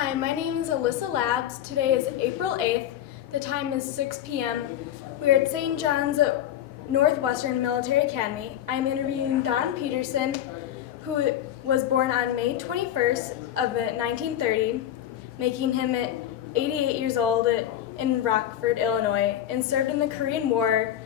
Hi, my name is Alyssa Labs. Today is April 8th. The time is 6 p.m. We are at St. John's Northwestern Military Academy. I'm interviewing Don Peterson, who was born on May 21st of 1930, making him 88 years old in Rockford, Illinois, and served in the Korean War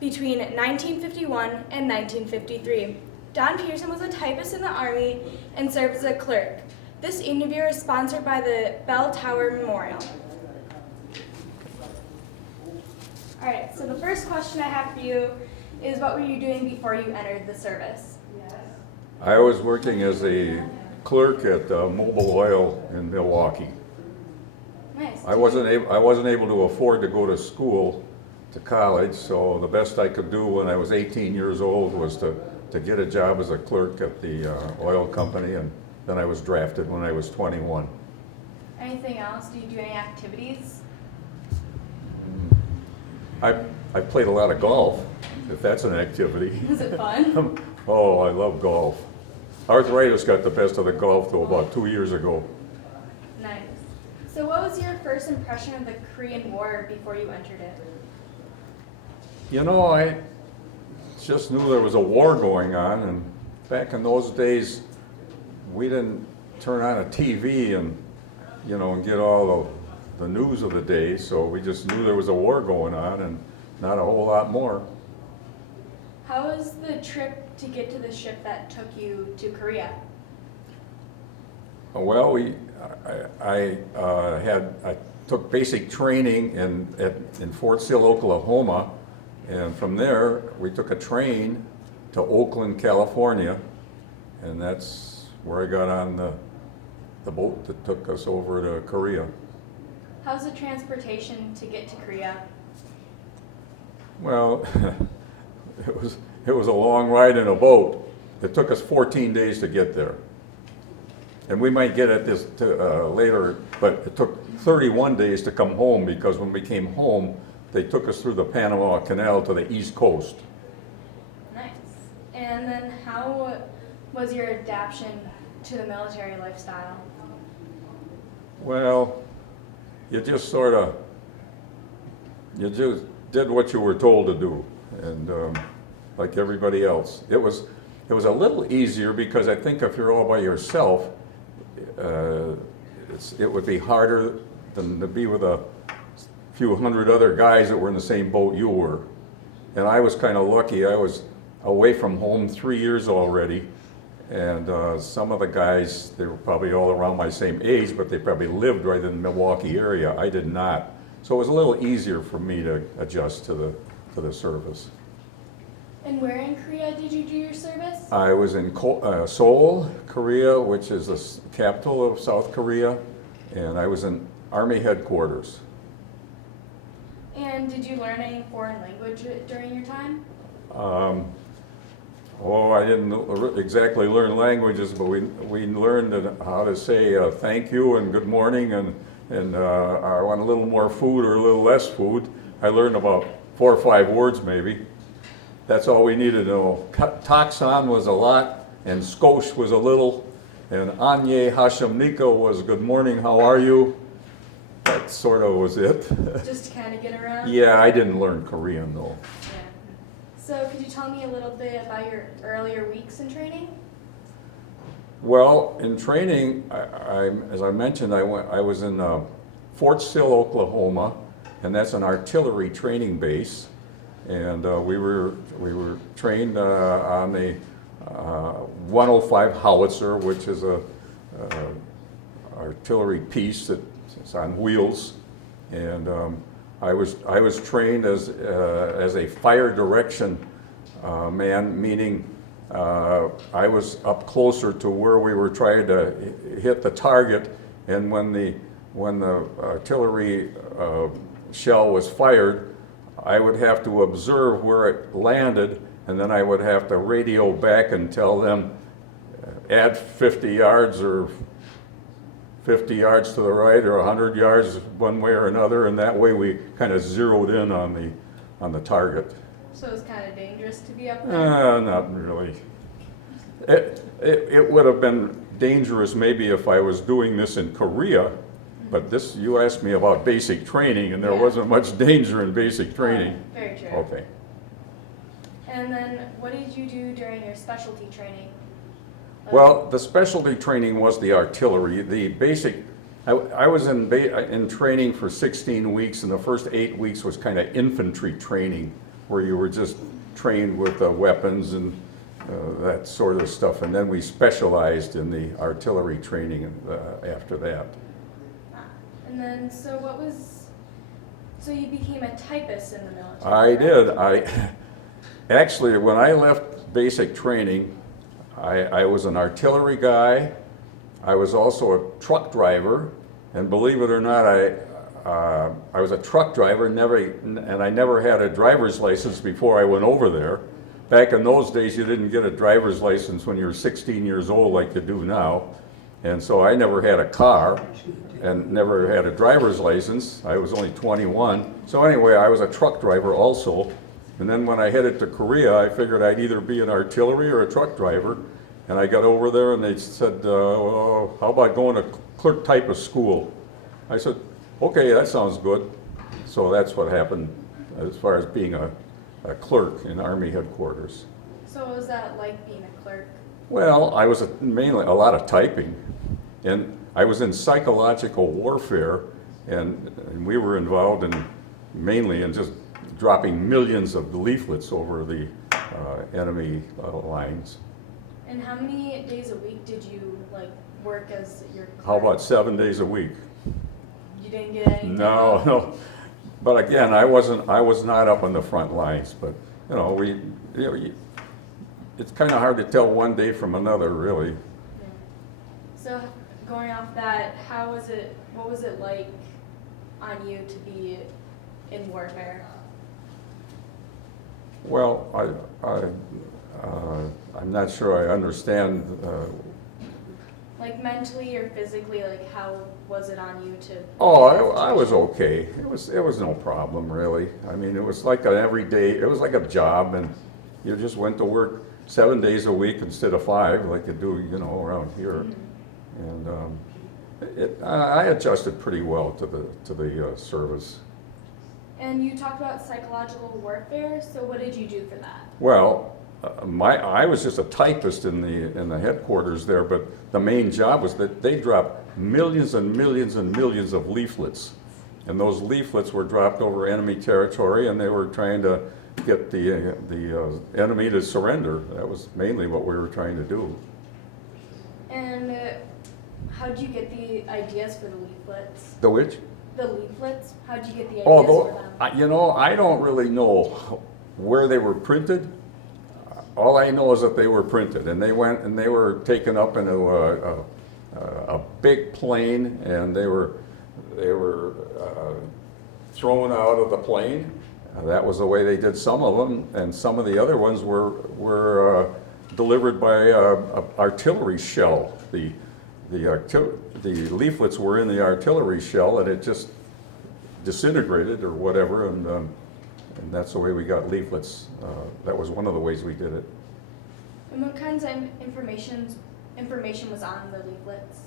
between 1951 and 1953. Don Peterson was a typist in the Army and served as a clerk. This interview is sponsored by the Bell Tower Memorial. All right, so the first question I have for you is, what were you doing before you entered the service? I was working as a clerk at Mobil Oil in Milwaukee. Nice. I wasn't able to afford to go to school, to college, so the best I could do when I was 18 years old was to get a job as a clerk at the oil company, and then I was drafted when I was 21. Anything else? Do you do any activities? I played a lot of golf, if that's an activity. Is it fun? Oh, I love golf. Arthritis got the best of the golf though about 2 years ago. Nice. So what was your first impression of the Korean War before you entered it? You know, I just knew there was a war going on, and back in those days, we didn't turn on a TV and get all the news of the day, so we just knew there was a war going on and not a whole lot more. How was the trip to get to the ship that took you to Korea? Well, I took basic training in Fort Sill, Oklahoma, and from there we took a train to Oakland, California, and that's where I got on the boat that took us over to Korea. How's the transportation to get to Korea? Well, it was a long ride in a boat. It took us 14 days to get there. And we might get at this later, but it took 31 days to come home, because when we came home, they took us through the Panama Canal to the East Coast. Nice. And then how was your adaptation to the military lifestyle? Well, you just did what you were told to do, and like everybody else. It was a little easier, because I think if you're all by yourself, it would be harder than to be with a few hundred other guys that were in the same boat you were. And I was kind of lucky. I was away from home 3 years already, and some of the guys, they were probably all around my same age, but they probably lived right in the Milwaukee area. I did not. So it was a little easier for me to adjust to the service. And where in Korea did you do your service? I was in Seoul, Korea, which is the capital of South Korea, and I was in Army headquarters. And did you learn any foreign language during your time? I didn't exactly learn languages, but we learned how to say thank you and good morning, and I want a little more food or a little less food. I learned about 4 or 5 words maybe. That's all we needed to know. Taksan was a lot, and skosh was a little, and anye hashemnika was good morning, how are you? That sort of was it. Just to kind of get around? Yeah, I didn't learn Korean though. Yeah. So could you tell me a little bit about your earlier weeks in training? Well, in training, as I mentioned, I was in Fort Sill, Oklahoma, and that's an artillery training base. And we were trained on the 105 howitzer, which is a artillery piece that's on wheels. And I was trained as a fire direction man, meaning I was up closer to where we were trying to hit the target, and when the artillery shell was fired, I would have to observe where it landed, and then I would have to radio back and tell them, add 50 yards or 50 yards to the right or 100 yards one way or another, and that way we kind of zeroed in on the target. So it was kind of dangerous to be up there? Not really. It would have been dangerous maybe if I was doing this in Korea, but this, you asked me about basic training, and there Yeah. wasn't much danger in basic training. Very true. Okay. And then what did you do during your specialty training? Well, the specialty training was the artillery. The basic, I was in training for 16 weeks, and the first 8 weeks was kind of infantry training, where you were just trained with weapons and that sort of stuff. And then we specialized in the artillery training after that. And then, so you became a typist in the military? I correct? did. Actually, when I left basic training, I was an artillery guy. I was also a truck driver, and believe it or not, I was a truck driver, and I never had a driver's license before I went over there. Back in those days, you didn't get a driver's license when you were 16 years old like you do now, and so I never had a car and never had a driver's license. I was only 21. So anyway, I was a truck driver also. And then when I headed to Korea, I figured I'd either be an artillery or a truck driver. And I got over there and they said, well, how about going to clerk type of school? I said, okay, that sounds good. So that's what happened as far as being a clerk in Army headquarters. So what was that like being a clerk? Well, I was mainly a lot of typing. And I was in psychological warfare, and we were involved mainly in just dropping millions of leaflets over the enemy lines. And how many days a week did you work as your clerk? How about 7 days a week? You didn't get any? No. But again, I was not up on the front lines. But it's kind of hard to tell one day from another, really. Yeah. So going off that, what was it like on you to be in warfare? Well, I'm not sure I understand. Mentally or physically, how was it on you to? Oh, I was okay. It was no problem, really. I mean, it was like an everyday. It was like a job, and you just went to work 7 days a week instead of 5, like you do, around here. Mm-hmm. And I adjusted pretty well to the service. And you talked about psychological warfare. So what did you do for that? Well, I was just a typist in the headquarters there, but the main job was that they dropped millions and millions and millions of leaflets, and those leaflets were dropped over enemy territory, and they were trying to get the enemy to surrender. That was mainly what we were trying to do. And how did you get the ideas for the leaflets? The which? The leaflets. How did you get the ideas for them? I don't really know where they were printed. All I know is that they were printed, and they were taken up into a big plane, and they were thrown out of the plane. That was the way they did some of them, and some of the other ones were delivered by artillery shell. The leaflets were in the artillery shell, and it just disintegrated or whatever, and that's the way we got leaflets. That was one of the ways we did it. And what kinds of information was on the leaflets?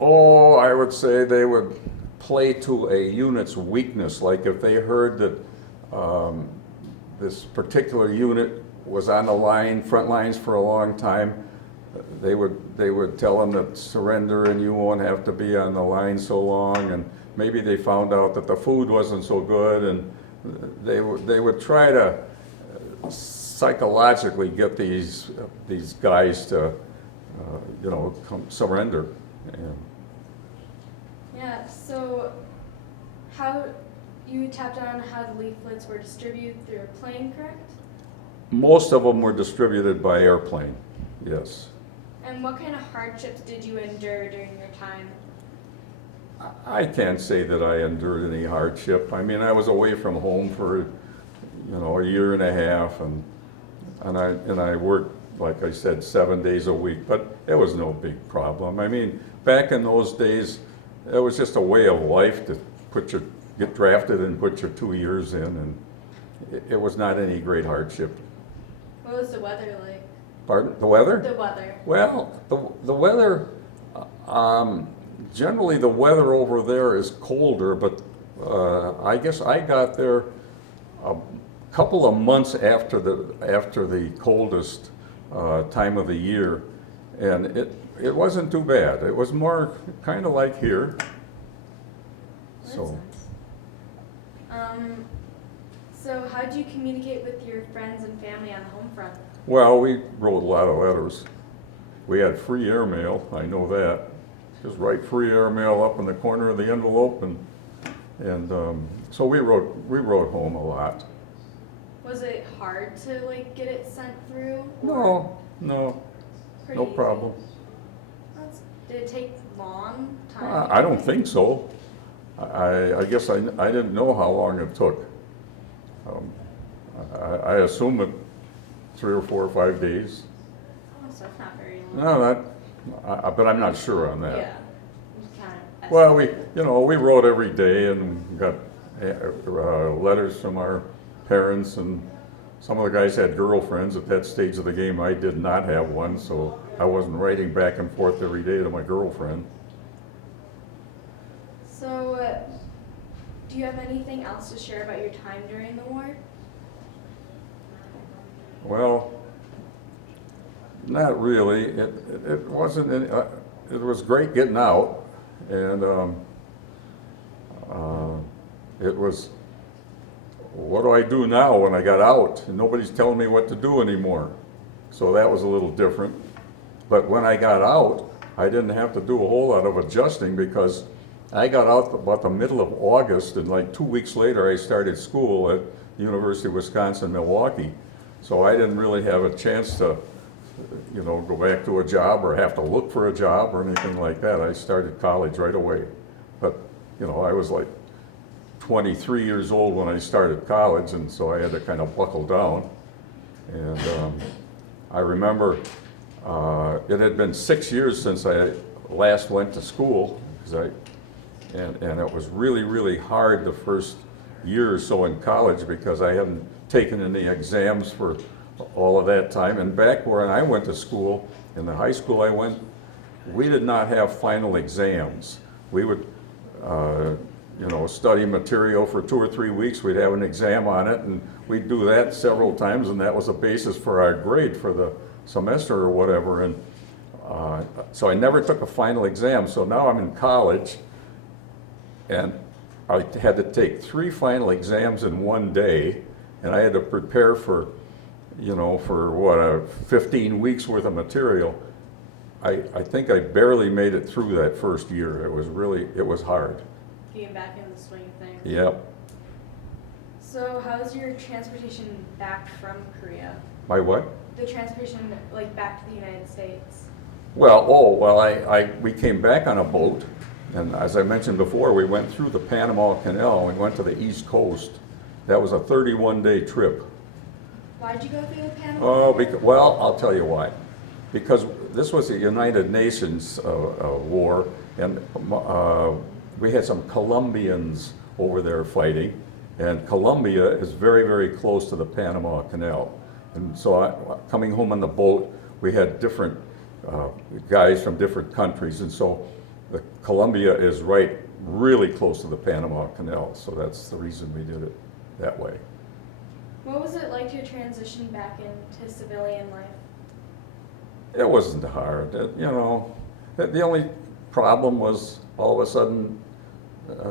Oh, I would say they would play to a unit's weakness. Like if they heard that this particular unit was on the front lines for a long time, they would tell them to surrender and you won't have to be on the line so long. And maybe they found out that the food wasn't so good, and they would try to psychologically get these guys to come surrender. Yeah. So how you tapped on how the leaflets were distributed through a plane, correct? Most of them were distributed by airplane. Yes. And what kind of hardships did you endure during your time? I can't say that I endured any hardship. I mean, I was away from home for, a year and a half, and I worked, like I said, 7 days a week, but it was no big problem. I mean, back in those days, it was just a way of life to get drafted and put your 2 years in, and it was not any great hardship. What was the weather like? Pardon? The weather? The weather. Well, the weather, generally the weather over there is colder, but I guess I got there a couple of months after the coldest time of the year, and it wasn't too bad. It was more kind of like here. That's So. nice. So how do you communicate with your friends and family on the home front? Well, we wrote a lot of letters. We had free airmail, I know that. Just write free airmail up in the corner of the envelope, and so we wrote home a lot. Was it hard to like get it sent through? No Pretty easy? problem. Did it take long time? I don't think so. I guess I didn't know how long it took. I assume it 3 or 4 or 5 days. Oh, so it's not very long. No, but I'm not sure on that. Yeah. Just kind of Well, estimate. we wrote every day and got letters from our parents, and some of the guys had girlfriends. At that stage of the game, I did not have one, so I wasn't writing back and forth every day to my girlfriend. So, do you have anything else to share about your time during the war? Well, not really. It wasn't. It was great getting out, and it was. What do I do now when I got out? And nobody's telling me what to do anymore. So that was a little different. But when I got out, I didn't have to do a whole lot of adjusting because I got out about the middle of August, and like 2 weeks later, I started school at the University of Wisconsin-Milwaukee. So I didn't really have a chance to, go back to a job or have to look for a job or anything like that. I started college right away. But, I was like 23 years old when I started college, and so I had to kind of buckle down. And I remember it had been 6 years since I last went to school, and it was really, really hard the first year or so in college because I hadn't taken any exams for all of that time. And back when I went to school, in the high school I went, we did not have final exams. We would, study material for 2 or 3 weeks. We'd have an exam on it, and we'd do that several times, and that was a basis for our grade for the semester or whatever. And so I never took a final exam. So now I'm in college, and I had to take 3 final exams in one day, and I had to prepare for, 15 weeks worth of material. I think I barely made it through that first year. It was hard. Getting back in the swing of things. Yep. So, how's your transportation back from Korea? My what? The transportation, back to the United States. We came back on a boat, and as I mentioned before, we went through the Panama Canal and we went to the East Coast. That was a 31-day trip. Why'd you go through the Panama? I'll tell you why. Because this was the United Nations war, and we had some Colombians over there fighting, and Colombia is very, very close to the Panama Canal. And so coming home on the boat, we had different guys from different countries, and so Colombia is really close to the Panama Canal, so that's the reason we did it that way. What was it like to transition back into civilian life? It wasn't hard. The only problem was all of a sudden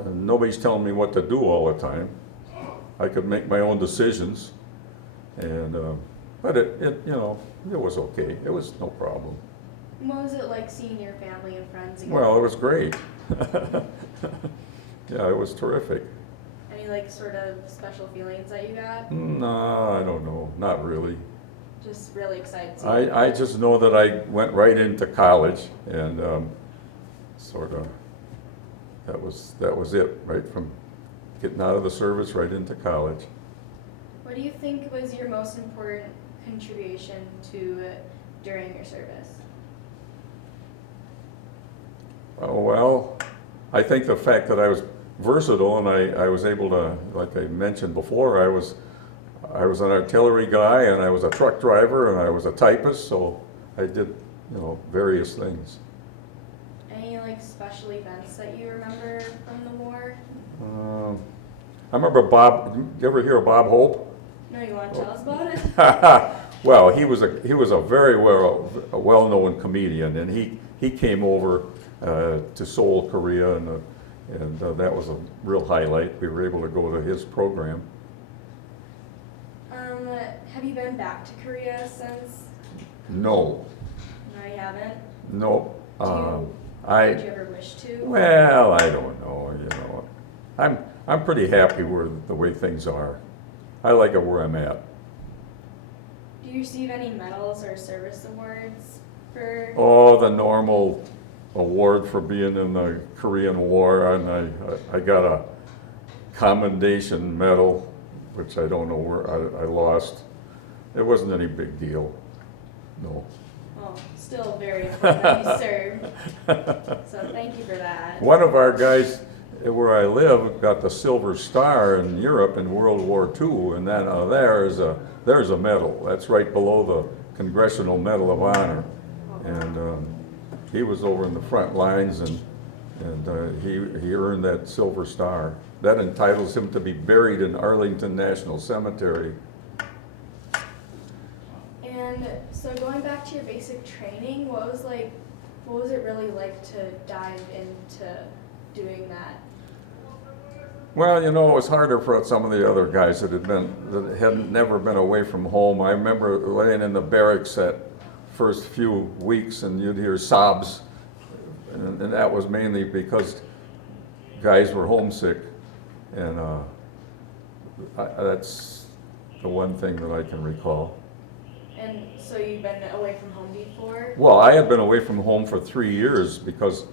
nobody's telling me what to do all the time. I could make my own decisions, and but it was okay. It was no problem. What was it like seeing your family and friends again? Well, it was great. Yeah, it was terrific. Any sort of special feelings that you got? No, I don't know. Not really. Just really excited to see I just know that I went right into college, and that was it, right from getting out of the service right into college. What do you think was your most important contribution during your service? Well, I think the fact that I was versatile and I was able to, like I mentioned before, I was an artillery guy, and I was a truck driver, and I was a typist, so I did, various things. Any like special events that you remember from the war? I remember Bob. You ever hear of Bob Hope? No, you want to tell us about it? Well, he was a very well-known comedian, and he came over to Seoul, Korea, and that was a real highlight. We were able to go to his program. Have you been back to Korea since? No, No, you haven't. no. Did you ever wish to? Well, I don't know. I'm pretty happy with the way things are. I like it where I'm at. Do you receive any medals or service awards for? Oh, the normal award for being in the Korean War, and I got a commendation medal, which I don't know where I lost. It wasn't any big deal. No. Well, still very important that you served. So thank you for that. One of our guys where I live got the Silver Star in Europe in World War II, and then there's a medal. That's right below the Congressional Medal of Honor. And he was over in the front lines, and he earned that Silver Star. That entitles him to be buried in Arlington National Cemetery. And so going back to your basic training, what was it really like to dive into doing that? Well, it was harder for some of the other guys that had never been away from home. I remember laying in the barracks that first few weeks, and you'd hear sobs, and that was mainly because guys were homesick, and that's the one thing that I can recall. And so you've been away from home before? Well, I had been away from home for 3 years because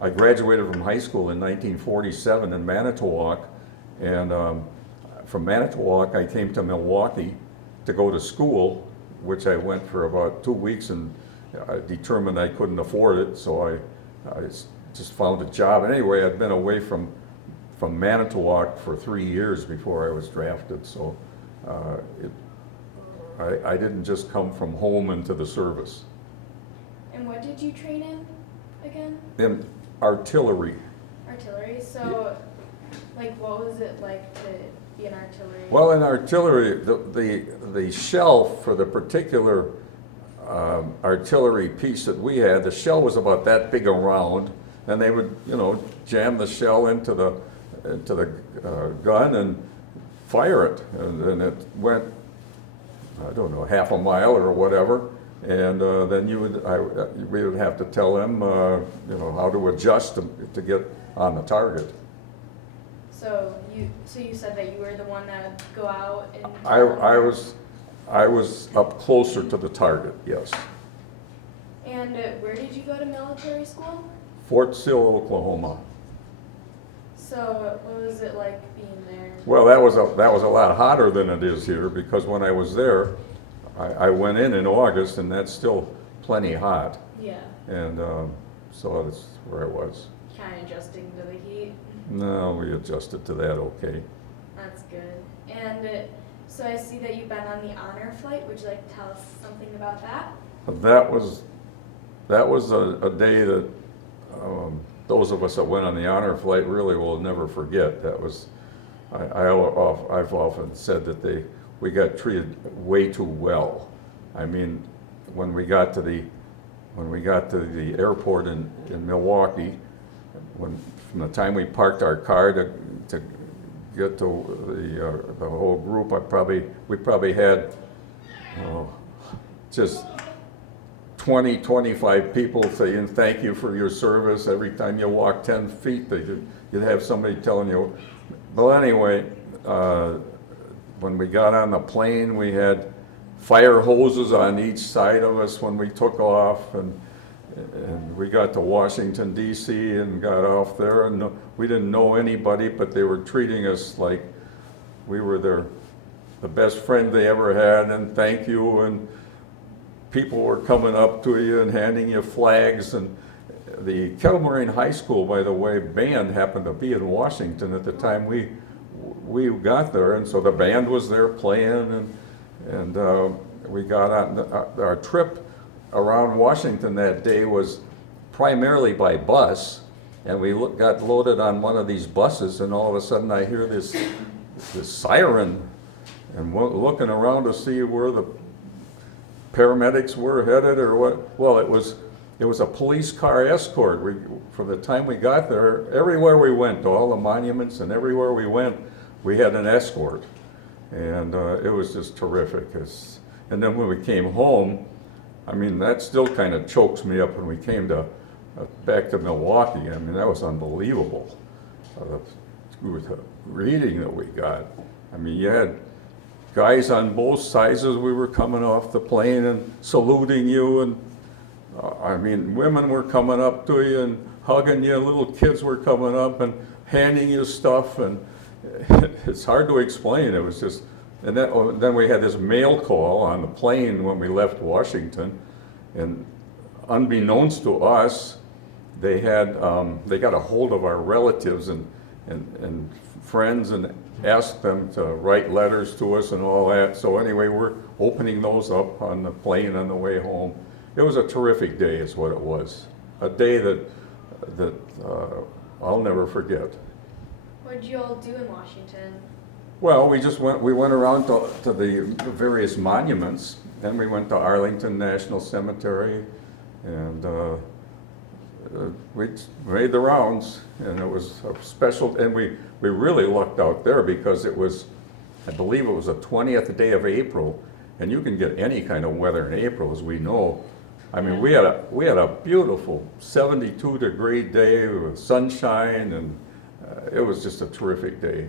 I graduated from high school in 1947 in Manitowoc, and from Manitowoc I came to Milwaukee to go to school, which I went for about 2 weeks, and I determined I couldn't afford it, so I just found a job. And anyway, I'd been away from Manitowoc for 3 years before I was drafted, so I didn't just come from home into the service. And what did you train in again? In artillery. Artillery. So, what was it like to be an artillery? Well, in artillery, the shell for the particular artillery piece that we had, the shell was about that big around, and they would, jam the shell into the gun and fire it, and it went, I don't know, half a mile or whatever, and then we would have to tell them, how to adjust to get on the target. So you said that you were the one that would go out and. I was up closer to the target, yes. And where did you go to military school? Fort Sill, Oklahoma. So what was it like being there? Well, that was a lot hotter than it is here, because when I was there, I went in August, and that's still plenty hot. Yeah. And so that's where I was. Kind of adjusting to the heat. No, we adjusted to that okay. That's good. And so I see that you've been on the honor flight. Would you like to tell us something about that? That was a day that those of us that went on the honor flight really will never forget. That was, I've often said that we got treated way too well. I mean, when we got to the airport in Milwaukee, from the time we parked our car to get to the whole group, we probably had just 20, 25 people saying thank you for your service. Every time you walk 10 feet, you'd have somebody telling you. But anyway, when we got on the plane, we had fire hoses on each side of us when we took off, and we got to Washington, D.C. and got off there, and we didn't know anybody, but they were treating us like we were the best friend they ever had, and thank you, and people were coming up to you and handing you flags. And the Kettle Moraine High School, by the way, band happened to be in Washington at the time we we got there, and so the band was there playing, and we got on. Our trip around Washington that day was primarily by bus, and we got loaded on one of these buses, and all of a sudden I hear this siren, and looking around to see where the paramedics were headed or what. Well, it was a police car escort. From the time we got there, everywhere we went, to all the monuments and everywhere we went, we had an escort, and it was just terrific. And then when we came home, I mean, that still kind of chokes me up when we came back to Milwaukee. I mean, that was unbelievable. The greeting that we got. I mean, you had guys on both sides as we were coming off the plane and saluting you, and I mean, women were coming up to you and hugging you, little kids were coming up and handing you stuff, and it's hard to explain. It was just, and then we had this mail call on the plane when we left Washington, and unbeknownst to us, they got a hold of our relatives and friends and asked them to write letters to us and all that. So anyway, we're opening those up on the plane on the way home. It was a terrific day is what it was. A day that I'll never forget. What did you all do in Washington? Well, we went around to the various monuments, then we went to Arlington National Cemetery, and we made the rounds, and it was a special, and we really lucked out there because it was, I believe it was the 20th day of April, and you can get any kind of weather in April, as we know. I mean, we had a beautiful 72-degree day with sunshine, and it was just a terrific day.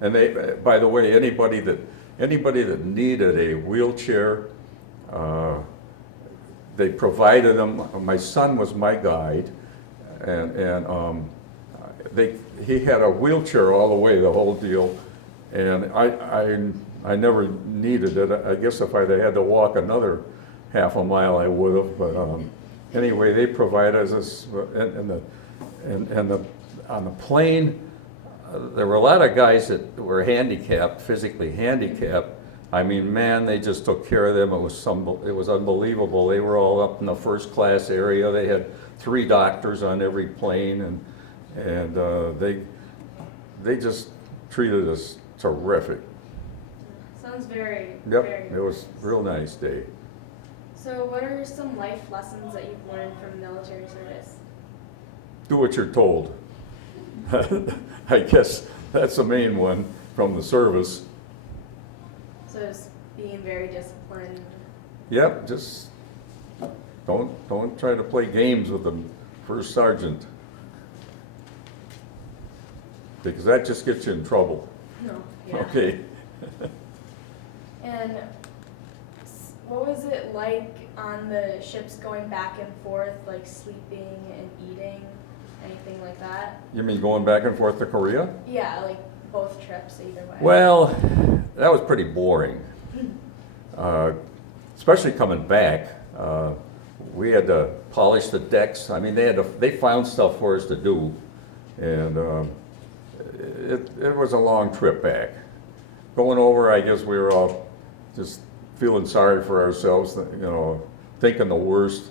And by the way, anybody that needed a wheelchair, they provided them. My son was my guide, and he had a wheelchair all the way, the whole deal, and I never needed it. I guess if I'd had to walk another half a mile, I would have. But anyway, they provided us, and on the plane, there were a lot of guys that were handicapped, physically handicapped. I mean, man, they just took care of them. It was unbelievable. They were all up in the first class area. They had 3 doctors on every plane, and they just treated us terrific. Sounds very, Yep, very it was a real nice day. So what are some life lessons that you've learned from military service? Do what you're told. I guess that's the main one from the service. So just being very disciplined. Yep, just don't try to play games with the first sergeant, because that just gets you in trouble. No. Yeah. Okay. And what was it like on the ships going back and forth, like sleeping and eating, anything like that? You mean going back and forth to Korea? Yeah, like both trips, either way. Well, that was pretty boring, especially coming back. We had to polish the decks. I mean, they found stuff for us to do, and it was a long trip back. Going over, I guess we were all just feeling sorry for ourselves, you know, thinking the worst.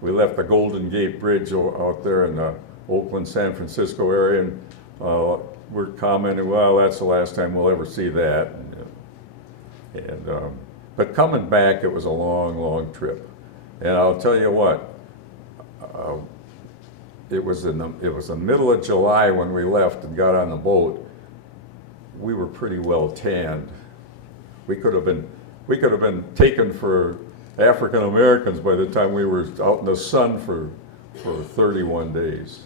We left the Golden Gate Bridge out there in the Oakland, San Francisco area, and we're commenting, well, that's the last time we'll ever see that. But coming back, it was a long, long trip. And I'll tell you what, it was the middle of July when we left and got on the boat. We were pretty well tanned. We could have been taken for African Americans by the time we were out in the sun for 31 days.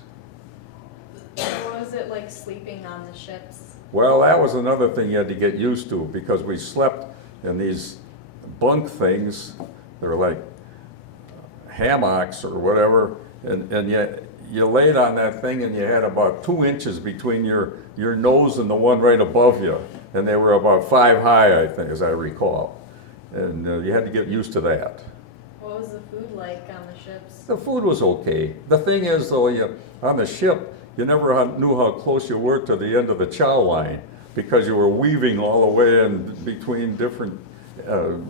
What was it like sleeping on the ships? Well, that was another thing you had to get used to, because we slept in these bunk things. They were like hammocks or whatever, and you laid on that thing, and you had about 2 inches between your nose and the one right above you, and they were about 5 high, I think, as I recall, and you had to get used to that. What was the food like on the ships? The food was okay. The thing is, though, on the ship, you never knew how close you were to the end of the chow line, because you were weaving all the way in between different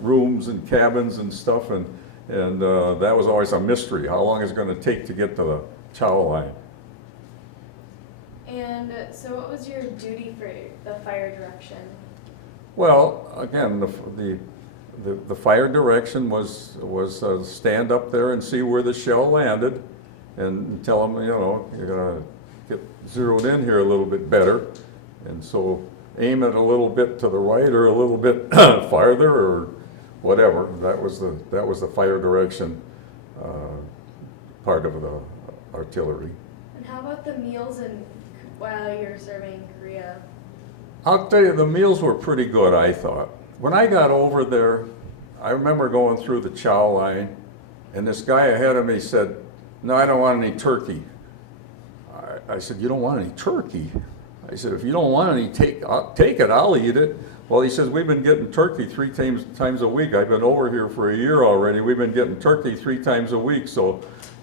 rooms and cabins and stuff, and that was always a mystery. How long is it going to take to get to the chow line? And so what was your duty for the fire direction? Well, again, the fire direction was stand up there and see where the shell landed, and tell them, you know, you're gonna get zeroed in here a little bit better, and so aim it a little bit to the right or a little bit farther or whatever. That was the fire direction part of the artillery. And how about the meals and while you were serving in Korea? I'll tell you, the meals were pretty good, I thought. When I got over there, I remember going through the chow line, and this guy ahead of me said, "No, I don't want any turkey." I said, "You don't want any turkey?" I said, "If you don't want any, take it, I'll eat it." Well, he says, "We've been getting turkey three times a week. I've been over here for a year already. We've been getting turkey 3 times a week." So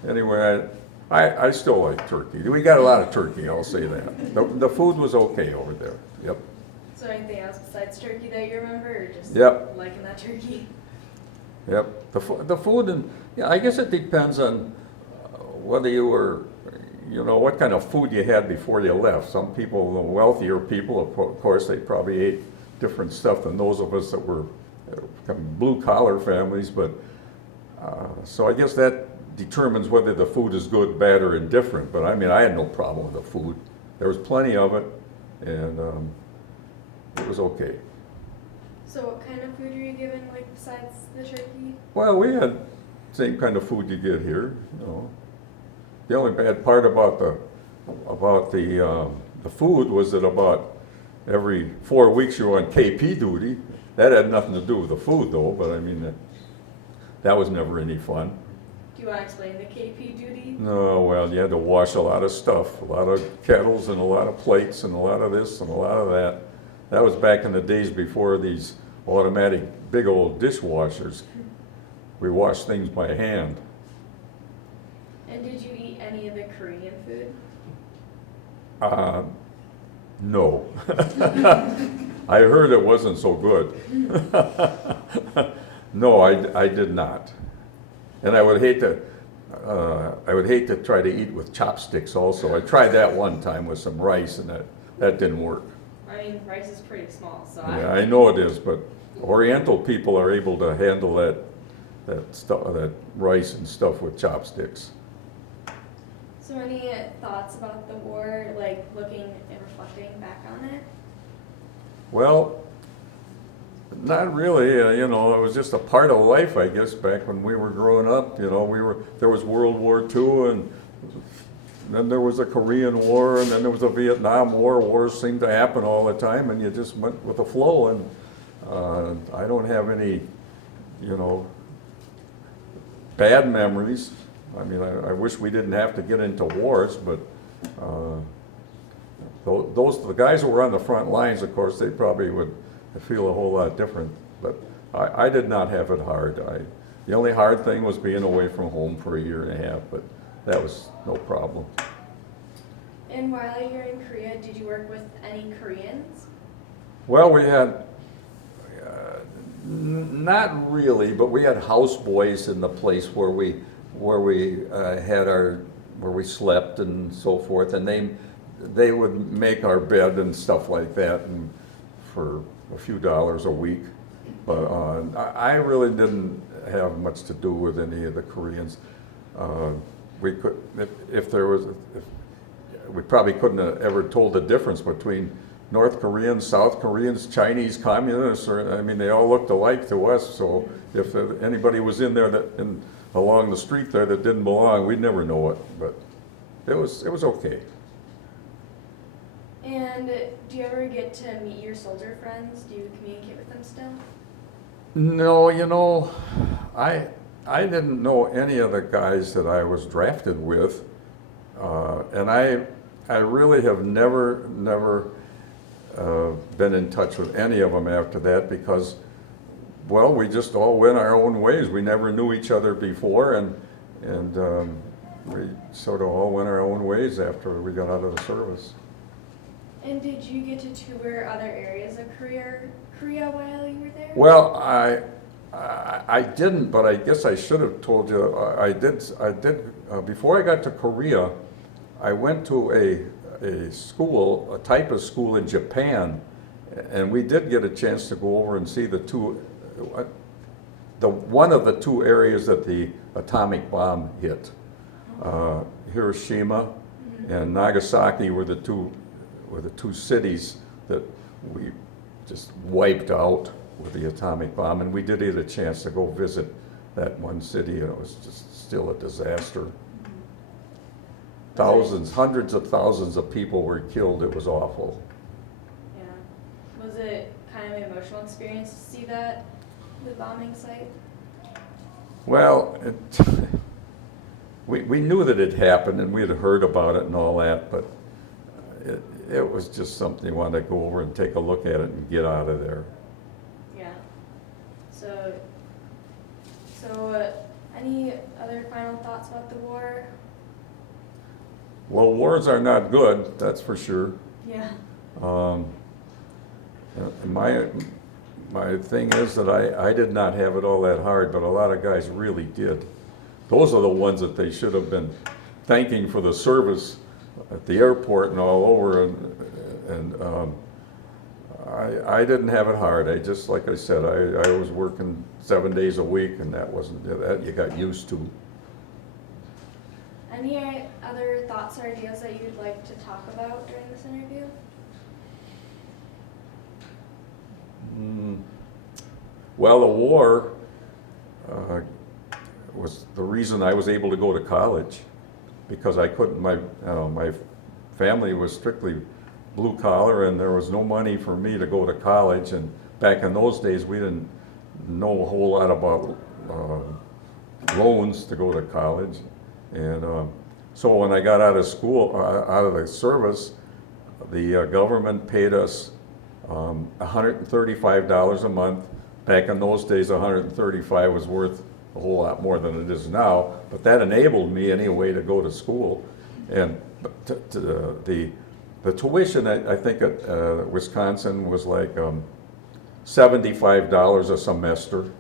anyway, I still like turkey. We got a lot of turkey, I'll say that. The food was okay over there, yep. So anything else besides turkey that you remember, or just Yep. liking that turkey? Yep, the food, and yeah, I guess it depends on whether you were, you know, what kind of food you had before you left. Some people, the wealthier people, of course, they probably ate different stuff than those of us that were blue collar families. But so I guess that determines whether the food is good, bad, or indifferent. But I mean, I had no problem with the food. There was plenty of it, and it was okay. So what kind of food are you given, like besides the turkey? Well, we had same kind of food you get here, you know. The only bad part about the food was that about every 4 weeks you were on KP duty. That had nothing to do with the food, though. But I mean, that was never any fun. Do you want to explain the KP duty? No, well, you had to wash a lot of stuff, a lot of kettles and a lot of plates and a lot of this and a lot of that. That was back in the days before these automatic big old dishwashers. We washed things by hand. And did you eat any of the Korean food? No. I heard it wasn't so good. No, I did not. And I would hate to try to eat with chopsticks also. I tried that one time with some rice, and that didn't work. I mean, rice is pretty small, so Yeah, I know it is, but Oriental people are able to handle that rice and stuff with chopsticks. So any thoughts about the war, like looking and reflecting back on it? Well, not really. You know, it was just a part of life, I guess, back when we were growing up. You know, there was World War II, and then there was a Korean War, and then there was a Vietnam War. Wars seemed to happen all the time, and you just went with the flow. And I don't have any, you know, bad memories. I mean, I wish we didn't have to get into wars, but the guys who were on the front lines, of course, they probably would feel a whole lot different. But I did not have it hard. The only hard thing was being away from home for a year and a half, but that was no problem. And while you were in Korea, did you work with any Koreans? Well, we had, not really, but we had houseboys in the place where we slept and so forth, and they would make our bed and stuff like that, and for a few dollars a week. But I really didn't have much to do with any of the Koreans. We could, we probably couldn't have ever told the difference between North Koreans, South Koreans, Chinese, communists, or I mean, they all looked alike to us. So if anybody was in there along the street there that didn't belong, we'd never know it. But it was okay. And do you ever get to meet your soldier friends? Do you communicate with them still? No, you know, I didn't know any of the guys that I was drafted with, and I really have never been in touch with any of them after that because, well, we just all went our own ways. We never knew each other before, and we sort of all went our own ways after we got out of the service. And did you get to tour other areas of Korea while you were there? Well, I didn't, but I guess I should have told you. I did. Before I got to Korea, I went to a school, a type of school in Japan, and we did get a chance to go over and see one of the two areas that the atomic bomb hit. Hiroshima and Nagasaki were the two cities that we just wiped out with the atomic bomb, and we did get a chance to go visit that one city, and it was just still a disaster. Thousands, hundreds of thousands of people were killed. It was awful. Yeah. Was it kind of an emotional experience to see the bombing site? Well, we knew that it happened, and we had heard about it and all that, but it was just something you wanted to go over and take a look at it and get out of there. Yeah. So any other final thoughts about the war? Well, wars are not good, that's for sure. Yeah. My thing is that I did not have it all that hard, but a lot of guys really did. Those are the ones that they should have been thanking for the service at the airport and all over, and I didn't have it hard. I just, like I said, I was working 7 days a week, and that you got used to. Any other thoughts or ideas that you'd like to talk about during this interview? Well, the war was the reason I was able to go to college, because I couldn't. My family was strictly blue collar, and there was no money for me to go to college. And back in those days, we didn't know a whole lot about loans to go to college. And so when I got out of school, out of the service, the government paid us $135 a month. Back in those days, $135 was worth a whole lot more than it is now, but that enabled me anyway to go to school. And the tuition, I think at Wisconsin was like $75 a semester.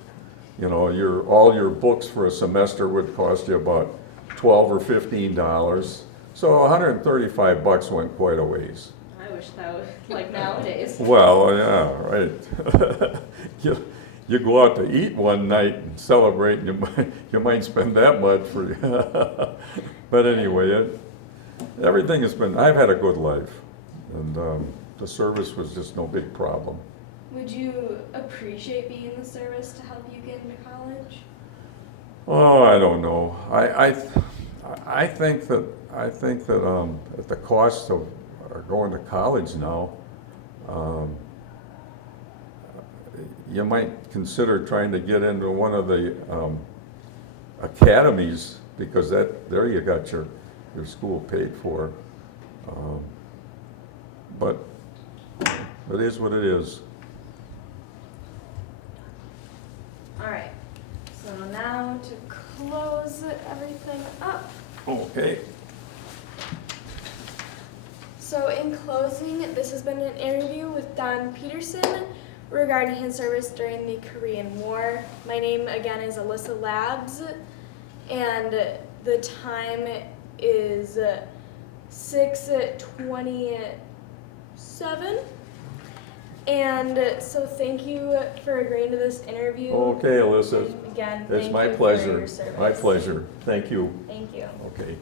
You know, all your books for a semester would cost you about $12 or $15. So $135 went quite a ways. I wish that was like nowadays. Well, yeah, right. You go out to eat one night and celebrate, and you might spend that much for but anyway, everything has been. I've had a good life, and the service was just no big problem. Would you appreciate being in the service to help you get into college? Oh, I don't know. I think that at the cost of going to college now, you might consider trying to get into one of the academies, because there you got your school paid for. But it is what it is. All right. So now to close everything up. Okay. So in closing, this has been an interview with Don Peterson regarding his service during the Korean War. My name again is Alyssa Labs, and the time is 6:27. And so thank you for agreeing to this interview. Okay, Alyssa. And again, It's thank my you for pleasure. your service. My pleasure. Thank you. Thank you. Okay.